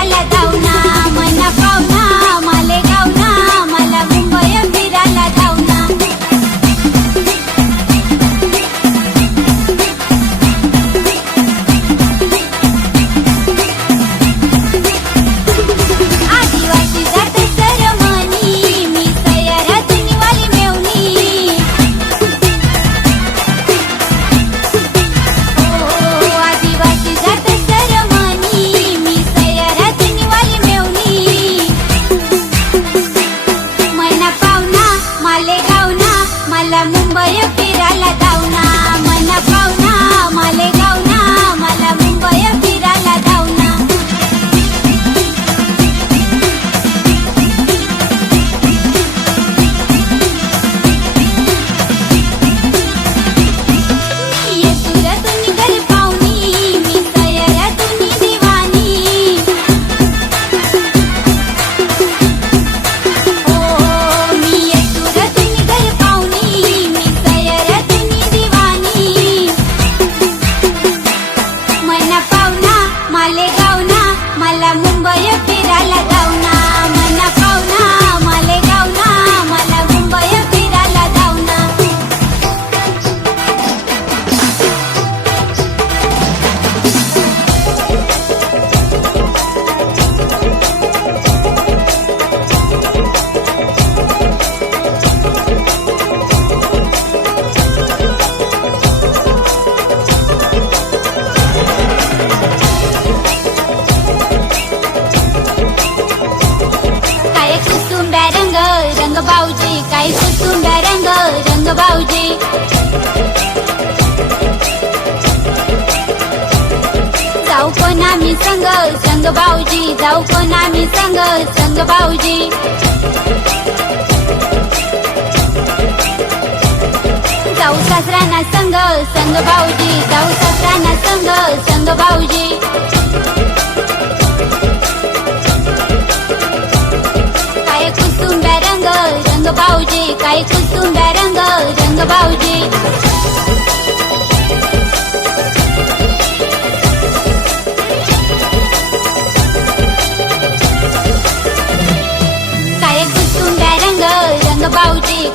फिरायला जाऊ मला मुंबई फिरायला जाऊ ना मना पाहुणा मालेगाव ना. मला मुंबई फिरायला जाऊ ना मना आम्ही संग संग भाऊजी. जाऊ कोण आम्ही संग संग भाऊजी. जाऊ सासराना संग संग भाऊजी. जाऊ सासराना संग संग भाऊजी. काय कुसुंब्या रंग रंग भाऊजी. काय कुसुंब्या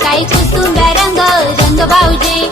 काय कुसुंब्या रंग रंग बावजी